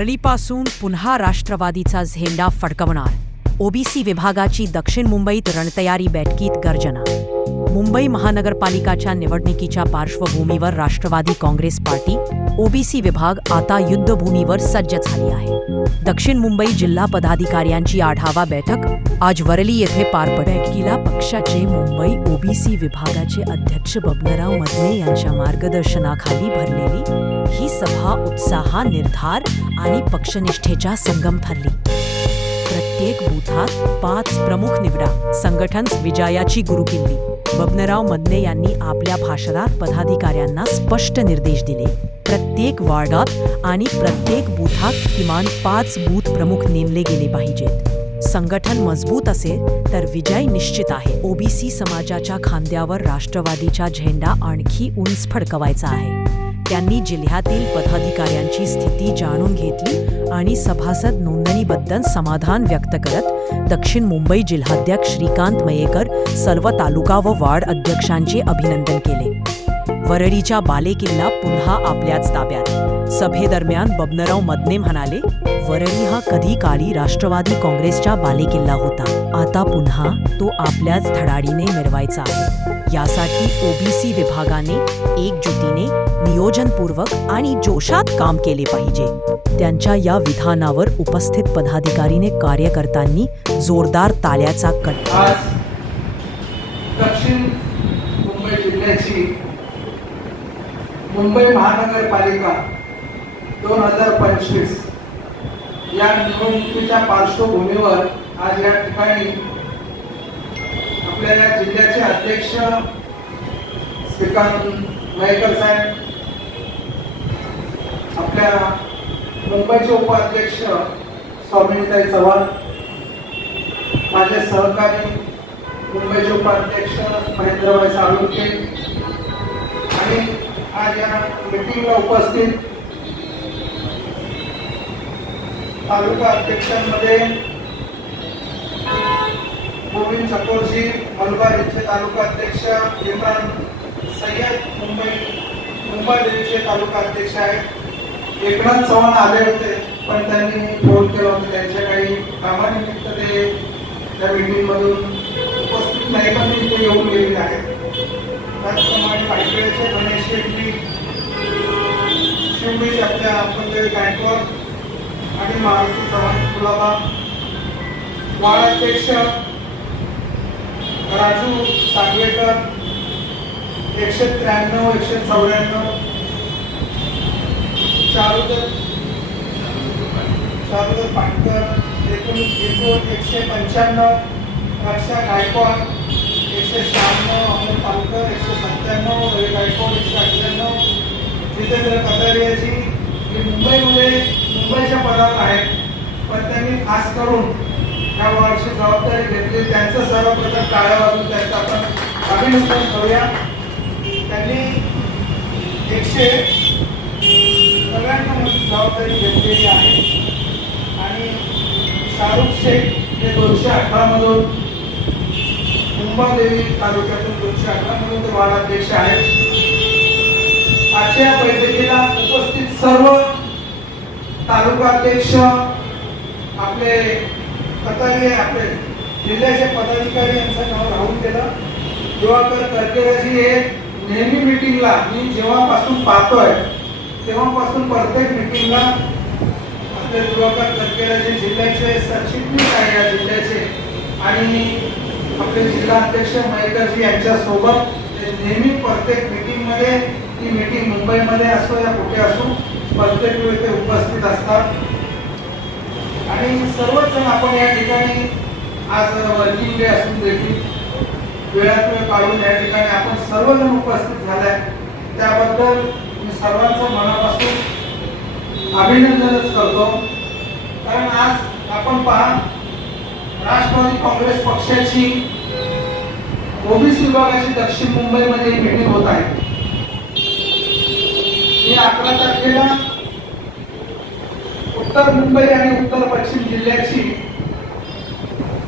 वरळीपासून पुन्हा राष्ट्रवादीचा झेंडा फडकवणार. ओबीसी विभागाची दक्षिण मुंबईत रणतयारी बैठकीत गर्जना मुंबई महानगरपालिकाच्या निवडणुकीच्या पार्श्वभूमीवर राष्ट्रवादी काँग्रेस पार्टी ओबीसी विभाग आता युद्धभूमीवर सज्ज झाली आहे. दक्षिण मुंबई जिल्हा पदाधिकाऱ्यांची आढावा बैठक आज वरळी येथे पार पडली. बैठकीला पक्षाचे मुंबई ओबीसी विभागाचे अध्यक्ष बबनराव मधने यांच्या मार्गदर्शनाखाली भरलेली ही सभा उत्साह निर्धार आणि पक्षनिष्ठेचा संगम ठरली. प्रत्येक बुथात पाच प्रमुख निवडा संघटन विजयाची गुरुकिल्ली. बबनराव मदने यांनी आपल्या भाषणात पदाधिकाऱ्यांना स्पष्ट निर्देश दिले. प्रत्येक वार्डात आणि प्रत्येक बुथात किमान पाच बूथ प्रमुख नेमले गेले पाहिजेत. संघटन मजबूत असेल तर विजय निश्चित आहे. ओबीसी समाजाच्या खांद्यावर राष्ट्रवादीचा झेंडा आणखी उंच फडकवायचा आहे. त्यांनी जिल्ह्यातील पदाधिकाऱ्यांची स्थिती जाणून घेतली आणि सभासद नोंदणीबद्दल समाधान व्यक्त करत दक्षिण मुंबई जिल्हाध्यक्ष श्रीकांत मयेकर सर्व तालुका व वार्ड अध्यक्षांचे अभिनंदन केले. वरळीच्या बालेकिल्ला पुन्हा आपल्याच ताब्यात. सभेदरम्यान बबनराव मदने म्हणाले वरळी हा कधी काळी राष्ट्रवादी काँग्रेसच्या बालेकिल्ला होता. आता पुन्हा तो आपल्याच धडाडीने मिरवायचा आहे. यासाठी ओबीसी विभागाने एकजुटीने नियोजनपूर्वक आणि जोशात काम केले पाहिजे. त्यांच्या या विधानावर उपस्थित पदाधिकारीने कार्यकर्त्यांनी जोरदार ताल्याचा कट दक्षिण मुंबई जिल्ह्याची मुंबई महानगरपालिका दोन हजार पंचवीस. या निवडणुकीच्या पार्श्वभूमीवर आज या ठिकाणी आपल्या या जिल्ह्याचे अध्यक्ष श्रीकांत मयेकर साहेब आपल्या मुंबईचे उपाध्यक्ष स्वामिनीताई चव्हाण माझे सहकारी मुंबईचे उपाध्यक्ष महेंद्रभाई साळुंके आणि आज या मिटिंगला उपस्थित तालुका अध्यक्षांमध्ये गोविंद चकोरजी मलबार यांचे तालुका अध्यक्ष इम्रान सय्यद मुंबई मुंबई दिल्लीचे तालुका अध्यक्ष आहेत. एकनाथ चव्हाण आले होते पण त्यांनी फोन केला होता. त्यांच्या काही कामानिमित्त ते त्या मीटिंग मधून उपस्थित नाही पण ते इथे येऊन गेलेले आहेत. त्याचप्रमाणे पायपेचे गणेश शेट्टी शिवडी आपल्या पंकज गायकवाड आणि महाराष्ट्र चव्हाण कुलाबा वार्ड अध्यक्ष राजू सागवेकर एकशे त्र्याण्णव एकशे चौऱ्याण्णव. चारुदर चारुदर पाटकर. एकूण एकूण एकशे पंच्याण्णव. रक्षा गायकवाड. एकशे शहाण्णव अमोल पालकर. एकशे सत्त्याण्णव रवी गायकवाड. एकशे अठ्ठ्याण्णव. जितेंद्र कतारियाजी मुंबईमध्ये मुंबईच्या पदावर आहेत. पण त्यांनी खास करून या वर्षी जबाबदारी घेतली. त्यांचं सर्वप्रथम टाळ्या वाजून त्यांचं आपण अभिनंदन करूया. त्यांनी एकशे सगळ्यांना जबाबदारी घेतलेली आहे. आणि शाहरुख शेख हे दोनशे अठरामधून मुंबादेवी तालुक्यातून दोनशे अठरामधून ते वार्डाध्यक्ष आहेत. आजच्या बैठकीला उपस्थित सर्व तालुका अध्यक्ष आपले कतारी आपले जिल्ह्याचे पदाधिकारी यांचं नाव राहून गेलं. दिवाकर करकेराजी हे नेहमी मिटिंगला मी जेव्हापासून पाहतोय तेव्हापासून प्रत्येक मिटिंगला आपले दिवाकर करकेराजी जिल्ह्याचे सरचिटणीस आहे या जिल्ह्याचे आणि आपले जिल्हा अध्यक्ष मयेकरजी यांच्यासोबत ते नेहमी प्रत्येक मीटिंगमध्ये ती मीटिंग मुंबईमध्ये असो या कुठे असो प्रत्येक वेळी ते उपस्थित असतात. आणि सर्वच जण आपण या ठिकाणी आज वर्किंग डे असून देखील वेळात वेळ काढून या ठिकाणी आपण सर्वजण उपस्थित झालाय. त्याबद्दल मी सर्वांचं मनापासून अभिनंदनच करतो. कारण आज आपण पहा राष्ट्रवादी काँग्रेस पक्षाची ओबीसी विभागाची दक्षिण मुंबईमध्ये मीटिंग होत आहे. ही अकरा तारखेला उत्तर मुंबई आणि उत्तर पश्चिम जिल्ह्याची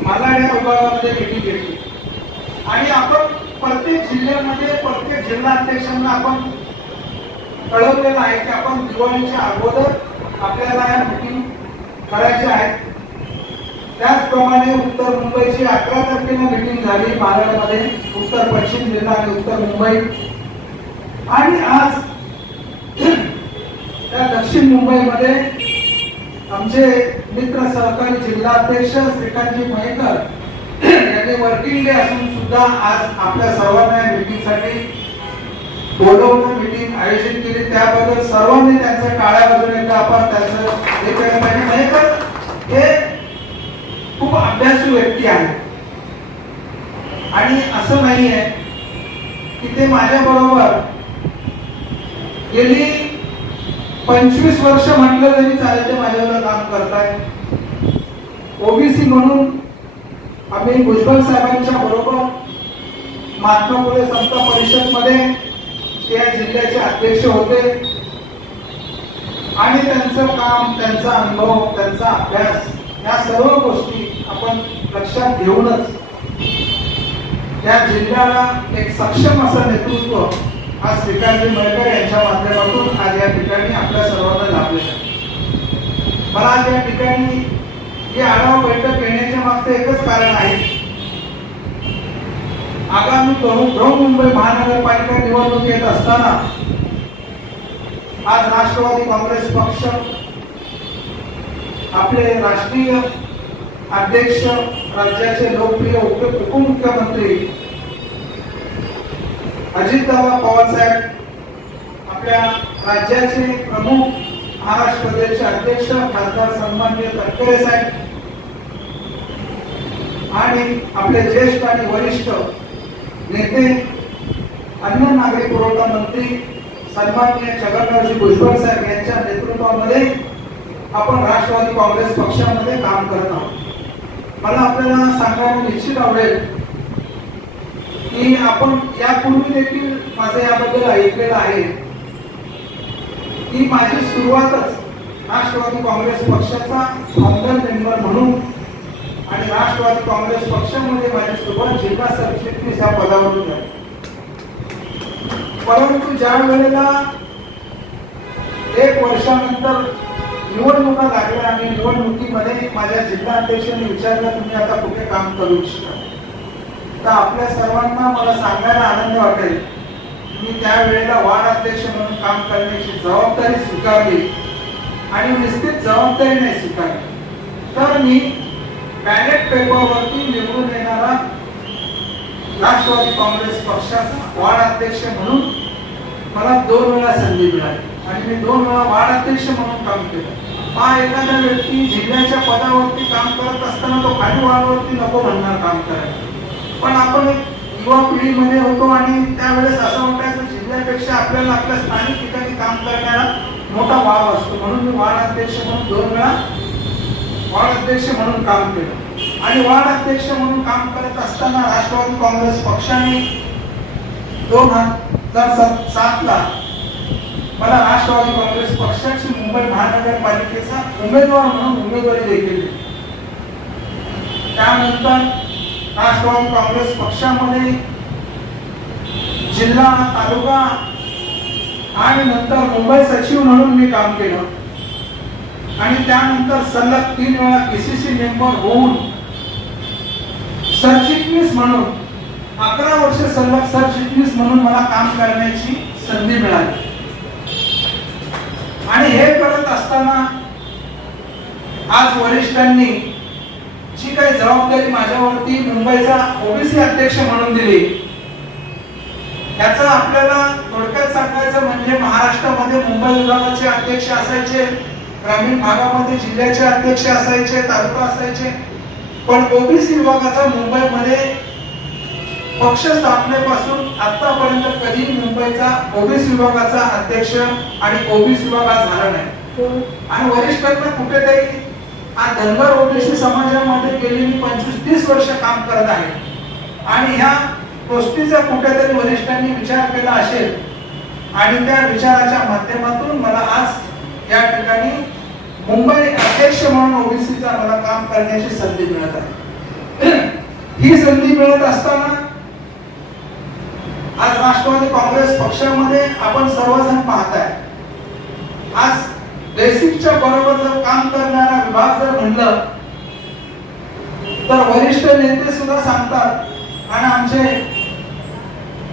मालाड या विभागामध्ये मिटिंग घेतली. आणि आपण प्रत्येक जिल्ह्यामध्ये प्रत्येक जिल्हा अध्यक्षांना आपण कळवलेलं आहे की आपण दिवाळीच्या अगोदर आपल्याला या मिटिंग करायच्या आहेत. त्याचप्रमाणे उत्तर मुंबईची अकरा तारखेला मिटिंग झाली बारामध्ये उत्तर पश्चिम जिल्हा आणि उत्तर मुंबई. आणि आज त्या दक्षिण मुंबईमध्ये आमचे मित्र सहकारी जिल्हाध्यक्ष श्रीकांतजी मयेकर यांनी वर्किंग डे असून सुद्धा आज आपल्या सर्वांना या मीटिंगसाठी बोलवून मीटिंग आयोजित केली. त्याबद्दल सर्वांनी त्यांचं काळ्या बाजूने एकदा आपण त्यांचं हे केलं पाहिजे. मयेकर हे खूप अभ्यासू व्यक्ती आहे आणि असं नाहीये की ते माझ्या बरोबर गेली पंचवीस वर्ष म्हटलं तरी चालेल माझ्यावर काम करताय. ओबीसी म्हणून आम्ही भुजबळ साहेबांच्या बरोबर महात्मा फुले संत परिषदमध्ये या जिल्ह्याचे अध्यक्ष होते. आणि त्यांचं काम त्यांचा अनुभव त्यांचा अभ्यास या सर्व गोष्टी आपण लक्षात घेऊनच या जिल्ह्याला एक सक्षम असं नेतृत्व आज श्रीकांतजी मयकर यांच्या माध्यमातून आज या ठिकाणी आपल्या सर्वांना लाभले मला आज या ठिकाणी ही आढावा बैठक घेण्याच्या मागचं एकच कारण आहे. आगामी बृहन्मुंबई महानगरपालिका निवडणूक येत असताना आज राष्ट्रवादी काँग्रेस पक्ष आपले राष्ट्रीय अध्यक्ष राज्याचे लोकप्रिय उप उपमुख्यमंत्री अजितदादा पवार साहेब आपल्या राज्याचे प्रमुख महाराष्ट्र प्रदेशचे अध्यक्ष खासदार सन्माननीय तटकरे साहेब आणि आपले ज्येष्ठ आणि वरिष्ठ नेते अन्न नागरी पुरवठा मंत्री सन्माननीय छगनरावजी भुजबळ साहेब यांच्या नेतृत्वामध्ये आपण राष्ट्रवादी काँग्रेस पक्षामध्ये काम करत आहोत. मला आपल्याला सांगायला निश्चित आवडेल की आपण यापूर्वी देखील माझं याबद्दल ऐकलेलं आहे. की माझी सुरुवातच राष्ट्रवादी काँग्रेस पक्षाचा फाउंडर मेंबर म्हणून आणि राष्ट्रवादी काँग्रेस पक्षामध्ये माझी सुरुवात जिल्हा सरचिटणीस या पदावरून झाली. परंतु ज्या वेळेला एक वर्षानंतर निवडणुका लागल्या आणि निवडणुकीमध्ये माझ्या जिल्हा अध्यक्षांनी विचारलं तुम्ही आता कुठे काम करू इच्छिता? तर आपल्या सर्वांना मला सांगायला आनंद वाटेल. मी त्यावेळेला वार्ड अध्यक्ष म्हणून काम करण्याची जबाबदारी स्वीकारली. आणि निश्चित जबाबदारी नाही स्वीकारली. तर मी बॅलेट पेपरवरती निवडून येणारा राष्ट्रवादी काँग्रेस पक्षाचा वार्ड अध्यक्ष म्हणून मला दोन वेळा संधी मिळाली. आणि मी दोन वेळा वार्ड अध्यक्ष म्हणून काम केलं. हा एखादा व्यक्ती जिल्ह्याच्या पदावरती काम करत असताना तो खाली वार्डवरती नको म्हणणार काम करायला. पण आपण एक युवा पिढीमध्ये होतो आणि त्यावेळेस असं वाटायचं जिल्ह्यापेक्षा आपल्याला आपल्या स्थानिक ठिकाणी काम करण्याला मोठा वाव असतो. म्हणून मी वार्ड अध्यक्ष म्हणून दोन वेळा वार्ड अध्यक्ष म्हणून काम केलं. आणि वार्ड अध्यक्ष म्हणून काम करत असताना राष्ट्रवादी काँग्रेस पक्षाने दोन हजार सातला मला राष्ट्रवादी काँग्रेस पक्षाची मुंबई महानगरपालिकेचा उमेदवार म्हणून उमेदवारी देखील त्यानंतर राष्ट्रवादी काँग्रेस पक्षामध्ये जिल्हा तालुका आणि नंतर मुंबई सचिव म्हणून मी काम केलं. आणि त्यानंतर सलग तीन वेळा पीसीसी मेंबर होऊन सरचिटणीस म्हणून अकरा वर्ष सलग सरचिटणीस म्हणून मला काम करण्याची संधी मिळाली. आणि हे करत असताना आज वरिष्ठांनी जी काही जबाबदारी माझ्यावरती मुंबईचा ओबीसी अध्यक्ष म्हणून दिली याचा आपल्याला थोडक्यात सांगायचं म्हणजे महाराष्ट्रामध्ये मुंबई विभागाचे अध्यक्ष असायचे ग्रामीण भागामध्ये जिल्ह्याचे अध्यक्ष असायचे तालुका असायचे पण ओबीसी विभागाचा मुंबईमध्ये पक्ष स्थापनेपासून आतापर्यंत कधी मुंबईचा ओबीसी विभागाचा अध्यक्ष आणि ओबीसी विभाग हा झाला नाही. आणि वरिष्ठांना कुठेतरी हा धनगर ओबीसी समाजामध्ये गेली मी पंचवीस तीस वर्ष काम करत आहे. आणि ह्या गोष्टीचा कुठेतरी वरिष्ठांनी विचार केला असेल आणि त्या विचाराच्या माध्यमातून मला आज या ठिकाणी मुंबई अध्यक्ष म्हणून ओबीसीचा मला काम करण्याची संधी मिळत आहे. ही संधी मिळत असताना आज राष्ट्रवादी काँग्रेस पक्षामध्ये आपण सर्वजण पाहताय. आज बेसिकच्या बरोबर जर काम करणारा विभाग जर म्हणलं तर वरिष्ठ नेते सुद्धा सांगतात. आणि आमचे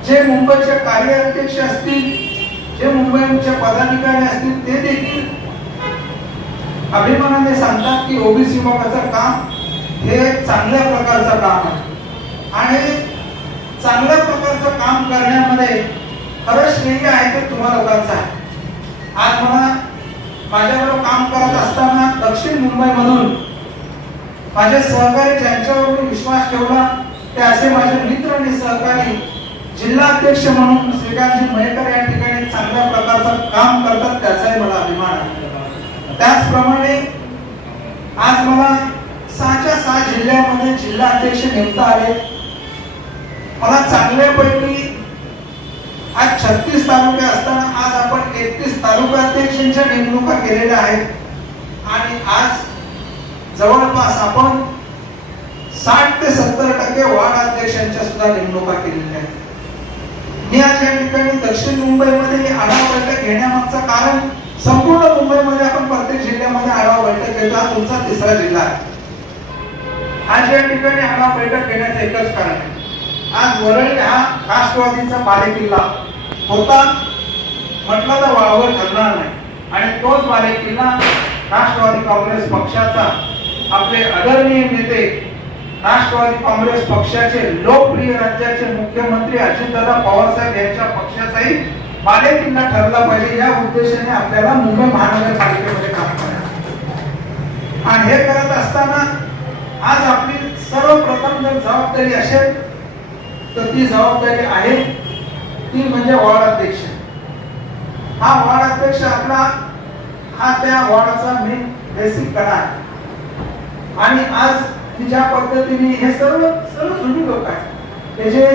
जे मुंबईचे कार्याध्यक्ष असतील जे मुंबईचे पदाधिकारी असतील ते देखील अभिमानाने सांगतात की ओबीसी विभागाचं काम हे चांगल्या प्रकारचं काम आहे. आणि चांगल्या प्रकारचं काम करण्यामध्ये खरं श्रेय आहे ते तुम्हा लोकांचं आहे. आज मला माझ्याबरोबर काम करत असताना दक्षिण मुंबईमधून माझे सहकारी ज्यांच्यावर मी विश्वास ठेवला ते असे माझे मित्र आणि सहकारी जिल्हाध्यक्ष म्हणून श्रीकांतजी मयेकर या ठिकाणी चांगल्या प्रकारचं काम करतात त्याचाही मला अभिमान आहे. त्याचप्रमाणे आज मला सहाच्या सहा जिल्ह्यामध्ये जिल्हाध्यक्ष नेमता आले. मला चांगल्यापैकी आज छत्तीस तालुके असताना आज आपण एकतीस तालुका अध्यक्षांच्या नेमणुका केलेल्या आहेत. आणि आज जवळपास आपण साठ ते सत्तर टक्के वार्ड अध्यक्षांच्या सुद्धा नेमणुका केलेल्या आहेत. मी आज या ठिकाणी दक्षिण मुंबईमध्ये ही आढावा बैठक घेण्यामागचं कारण संपूर्ण मुंबईमध्ये आपण प्रत्येक जिल्ह्यामध्ये आढावा बैठक घेतो हा तुमचा तिसरा जिल्हा आहे. आज या ठिकाणी आढावा बैठक घेण्याचं एकच कारण आहे. आज वरळी हा राष्ट्रवादीचा बालेकिल्ला होता. म्हटलं तर वावर ठरणार नाही. आणि तोच बालेकिल्ला राष्ट्रवादी काँग्रेस पक्षाचा आपले आदरणीय नेते राष्ट्रवादी काँग्रेस पक्षाचे लोकप्रिय राज्याचे मुख्यमंत्री अजितदादा पवारसाहेब यांच्या पक्षाचाही बालेकिल्ला ठरला पाहिजे. या उद्देशाने आपल्याला मुंबई महानगरपालिकेमध्ये काम करायचं आणि हे करत असताना आज आपली सर्वप्रथम जर जबाबदारी असेल तर ती जबाबदारी आहे ती म्हणजे वॉर्ड अध्यक्ष. हा वॉर्ड अध्यक्ष आपला हा त्या वॉर्डाचा मेन बेसिक कणा आहे. आणि आज तिच्या ज्या पद्धतीने हे सर्व सर्व जुनी लोक आहेत. त्याचे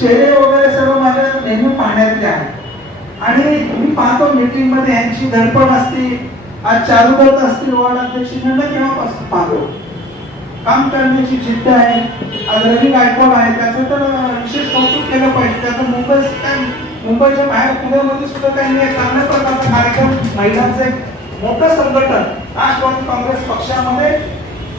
चेहरे वगैरे सर्व माझ्या नेहमी पाहण्यातले आहेत. आणि मी पाहतो मीटिंगमध्ये यांची धडपड असते आज चालू करत असतील वॉर्ड अध्यक्ष केव्हापासून पाहतो? काम करण्याची जिद्द आहे आज रवी गायकवाड आहे त्याचं आता मुंबई काय मुंबईच्या बाहेर पुण्यामध्ये सुद्धा त्यांनी एक चांगल्या प्रकारचा कार्यक्रम महिलांचं एक मोठं संघटन. राष्ट्रवादी काँग्रेस पक्षामध्ये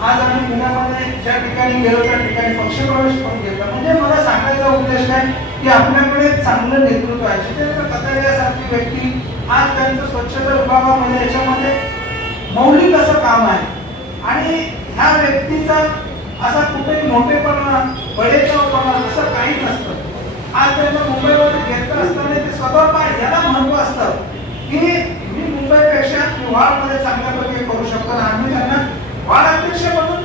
आज आम्ही पुण्यामध्ये ज्या ठिकाणी गेलो त्या ठिकाणी पक्षप्रवेश करून घेतला. म्हणजे मला सांगायचा उद्देश काय की आपल्याकडे चांगलं नेतृत्व आहे. जितेंद्र कतारियासारखी व्यक्ती आज त्यांचं स्वच्छता विभागामध्ये याच्यामध्ये मौलिक असं काम आहे. आणि ह्या व्यक्तीचा असा कुठेही मोठेपणा बडेपणा असं काही नसतं. आज त्यांना मुंबईमध्ये घेतलं असताना ते स्वतः पाय याला महत्त्व असतं की मी मुंबईपेक्षा वाडमध्ये चांगल्या प्रकारे करू शकतो आणि आम्ही त्यांना वाढ अध्यक्ष म्हणून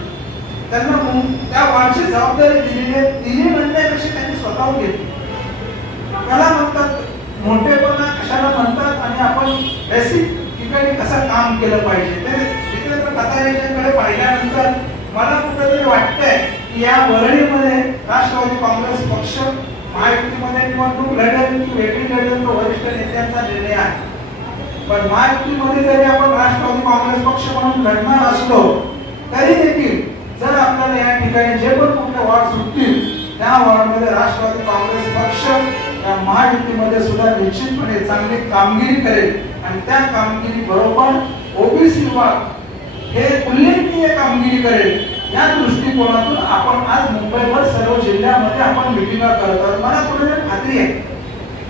त्यांना त्या वाढची जबाबदारी दिलेली आहे. दिली म्हणण्यापेक्षा त्यांनी स्वतःहून घेतली. त्याला म्हणतात मोठेपणा कशाला म्हणतात? आणि आपण बेसिक ठिकाणी कसं काम केलं पाहिजे? ते जितेंद्र कथारेच्याकडे पाहिल्यानंतर मला कुठेतरी वाटतंय की या वरळीमध्ये राष्ट्रवादी काँग्रेस पक्ष महायुतीमध्ये निवडणूक लढेल की वेगळी लढेल तो वरिष्ठ नेत्यांचा निर्णय आहे. पण महायुतीमध्ये जरी आपण राष्ट्रवादी काँग्रेस पक्ष म्हणून लढणार असलो तरी देखील जर आपल्याला या ठिकाणी जे पण कुठले वॉर्ड सुटतील त्या वॉर्डमध्ये राष्ट्रवादी काँग्रेस पक्ष या महायुतीमध्ये सुद्धा निश्चितपणे चांगली कामगिरी करेल. आणि त्या कामगिरी बरोबर ओबीसी विभाग हे उल्लेखनीय कामगिरी करेल. या दृष्टिकोनातून आपण आज मुंबईवर सर्व जिल्ह्यामध्ये आपण मिटिंगा करत आहोत. मला पूर्ण खात्री आहे.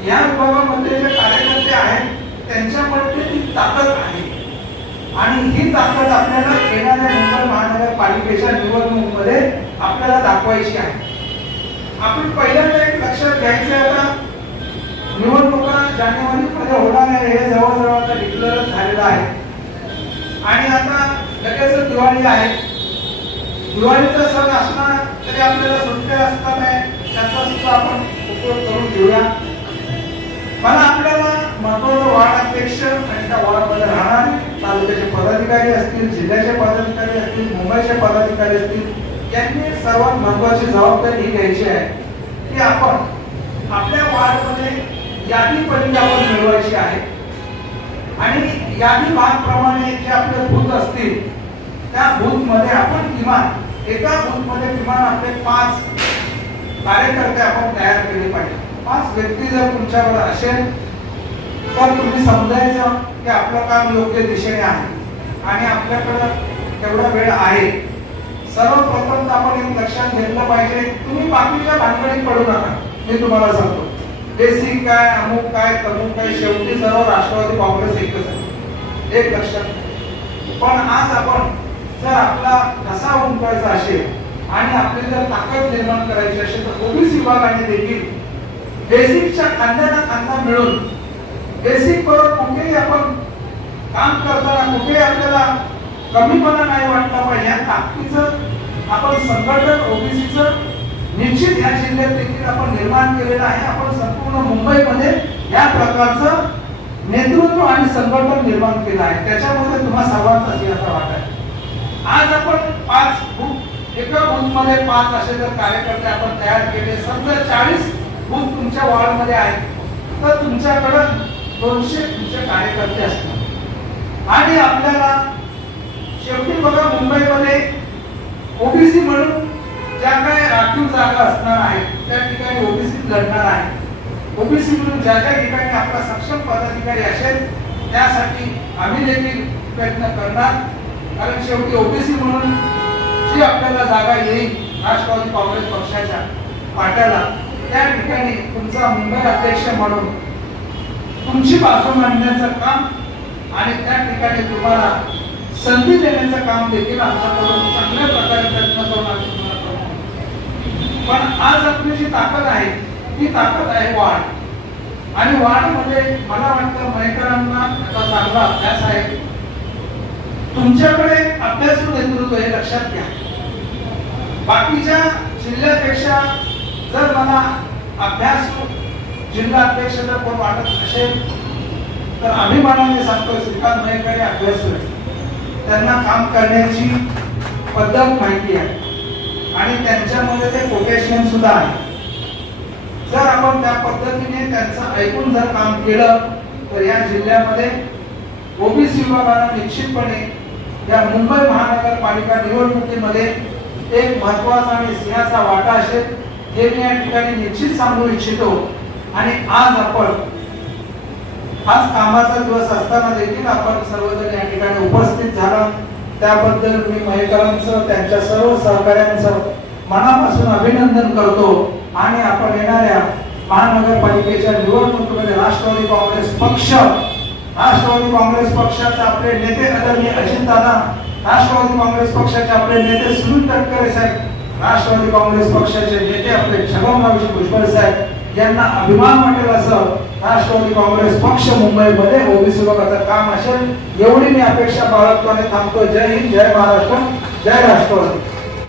या विभागामध्ये जे कार्यकर्ते आहेत त्यांच्यामध्ये ती ताकद आहे. आणि ही ताकद आपल्याला येणाऱ्या मुंबई महानगरपालिकेच्या निवडणुकीमध्ये आपल्याला दाखवायची आहे. आपण पहिल्यांदा एक लक्षात घ्यायचं आहे आता. निवडणुका जानेवारीमध्ये होणार आहे. हे जवळजवळ आता डिक्लेअर झालेलं आहे. आणि आता लगेच दिवाळी आहे. दिवाळीचा सण असणार तरी आपल्याला सुट्ट्या असणार नाही. त्याचा सुद्धा आपण उपयोग करून घेऊया. मला आपल्याला महत्वाचं वार्ड अध्यक्ष आणि त्या वार्डमध्ये राहणार तालुक्याचे पदाधिकारी असतील जिल्ह्याचे पदाधिकारी असतील मुंबईचे पदाधिकारी असतील यांनी सर्वात महत्वाची जबाबदारी ही घ्यायची आहे की आपण आपल्या वार्डमध्ये यादी पहिली आपण मिळवायची आहे. आणि यादी भागप्रमाणे जे आपले बूथ असतील त्या बूथमध्ये आपण किमान एका ग्रुपमध्ये किमान आपले पाच कार्यकर्ते आपण तयार केले पाहिजे. पाच व्यक्ती जर तुमच्याकडे असेल तर तुम्ही समजायचं की आपलं काम योग्य दिशेने आहे आणि आपल्याकडं तेवढा वेळ आहे. सर्वप्रथम तर आपण एक लक्षात घेतलं पाहिजे तुम्ही बाकीच्या भानगडीत पडू नका. मी तुम्हाला सांगतो. बेसिक काय अमुक काय तमुक काय शेवटी सर्व राष्ट्रवादी काँग्रेस एकच आहे. एक लक्षात. पण आज आपण जर आपला कसा उमटायचा असेल आणि आपली जर ताकद निर्माण करायची असेल तर ओबीसी विभागाने देखील बेसिकच्या खांद्याला खांदा मिळून बेसिक बरोबर कुठेही आपण काम करताना कुठेही आपल्याला कमीपणा नाही वाटला पाहिजे या ताकदीचं आपण संघटन ओबीसीचं निश्चित या जिल्ह्यात देखील आपण निर्माण केलेलं आहे. आपण संपूर्ण मुंबईमध्ये या प्रकारचं नेतृत्व आणि संघटन निर्माण केलं आहे. त्याच्यामध्ये तुम्हा सर्वांचा सिंहाचा वाटा आज आपण पाच बुक एका बूथमध्ये पाच असे जर कार्यकर्ते आपण तयार केले समजा चाळीस बुक तुमच्या वॉर्डमध्ये आहेत तर तुमच्याकडं दोनशे तुमचे कार्यकर्ते असतात. आणि आपल्याला शेवटी बघा मुंबईमध्ये ओबीसी म्हणून ज्या काही राखीव जागा असणार आहेत त्या ठिकाणी ओबीसी लढणार आहे. ओबीसी म्हणून ज्या ज्या ठिकाणी आपला सक्षम पदाधिकारी असेल त्यासाठी आम्ही देखील प्रयत्न करणार. कारण शेवटी ओबीसी म्हणून जी आपल्याला जागा येईल राष्ट्रवादी काँग्रेस पक्षाच्या पाट्याला त्या ठिकाणी तुमचा मुंबई अध्यक्ष म्हणून तुमची बाजू मांडण्याचं काम आणि त्या ठिकाणी तुम्हाला संधी देण्याचं काम देखील आता करून चांगल्या प्रकारे प्रयत्न करून आम्ही तुम्हाला करू. पण आज आपली जी ताकद आहे ती ताकद आहे वाढ आणि वाढ म्हणजे मला वाटतं मयेकरांना आता चांगला अभ्यास आहे तुमच्याकडे अभ्यासू नेतृत्व हे लक्षात घ्या. बाकीच्या जिल्ह्यापेक्षा जर मला अभ्यासू जिल्हा अध्यक्ष जर कोण वाटत असेल तर अभिमानाने सांगतो श्रीकांत मयकर अभ्यास अभ्यासू आहे त्यांना काम करण्याची पद्धत माहिती आहे. आणि त्यांच्यामध्ये ते पोटॅशियम सुद्धा आहे. जर आपण त्या पद्धतीने त्यांचं ऐकून जर काम केलं तर या जिल्ह्यामध्ये ओबीसी विभागाला निश्चितपणे या मुंबई महानगरपालिका निवडणुकीमध्ये एक महत्त्वाचा आणि सिंहाचा वाटा असेल हे मी या ठिकाणी निश्चित सांगू इच्छितो. आणि आज आपण आज कामाचा दिवस असताना देखील आपण सर्वजण या ठिकाणी उपस्थित झाला. त्याबद्दल मी मयेकरांचं त्यांच्या सर्व सहकाऱ्यांचं मनापासून अभिनंदन करतो. आणि आपण येणाऱ्या महानगरपालिकेच्या निवडणुकीमध्ये राष्ट्रवादी काँग्रेस पक्ष राष्ट्रवादी काँग्रेस पक्षाचे आपले नेते आदरणीय अजितदादा राष्ट्रवादी काँग्रेस पक्षाचे आपले नेते सुनील तटकरे साहेब राष्ट्रवादी काँग्रेस पक्षाचे नेते आपले छगनरावजी भुजबळ साहेब यांना अभिमान वाटेल असं राष्ट्रवादी काँग्रेस पक्ष मुंबईमध्ये ओबीसी विभागाचं काम असेल एवढी मी अपेक्षा बाळगतो आणि थांबतो जय हिंद जय महाराष्ट्र जय राष्ट्रवादी.